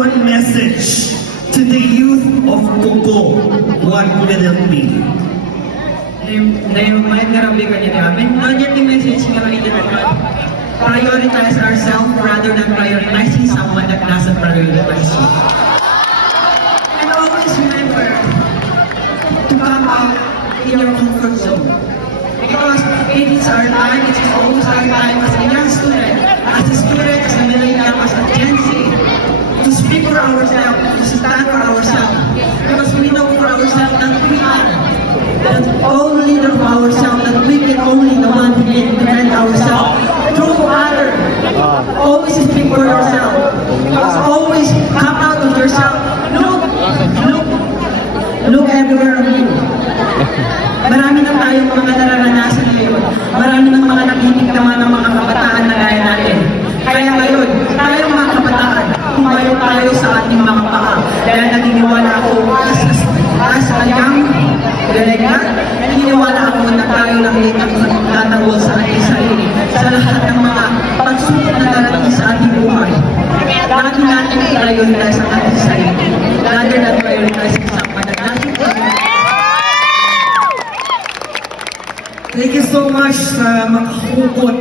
one message to the youth of Coco, what will it be? May narabi ka niya namin. Nandiyan yung message nga rin naman. Prioritize ourselves rather than prioritizing someone that doesn't prioritize you. And always remember to come out in your comfort zone. Because it is our time, it is always our time as a young student, as a student, as a millennial, as a Gen Z, to speak for ourselves, to stand for ourselves. Because we know for ourselves that we are the only leader of ourselves, that we can only the one who can defend ourselves through other. Always speak for yourself. Because always come out of yourself. Look everywhere of you. Marami na tayong mga nararanasan ngayon. Marami ng mga nakikinig ng mga kabataan na gaya natin. Kaya ngayon, tayong mga kabataan, tumayo tayo sa ating mga paa. Dahil naniniwala ako as a young delegate, naniniwala ako na tayo lang ang tatawal sa ating sarili. Sa lahat ng mga pagsubok na darating sa ating buhay. Lagi natin prioritize ang ating sarili. Rather than prioritize sa pagdating. Thank you so much sa makahukot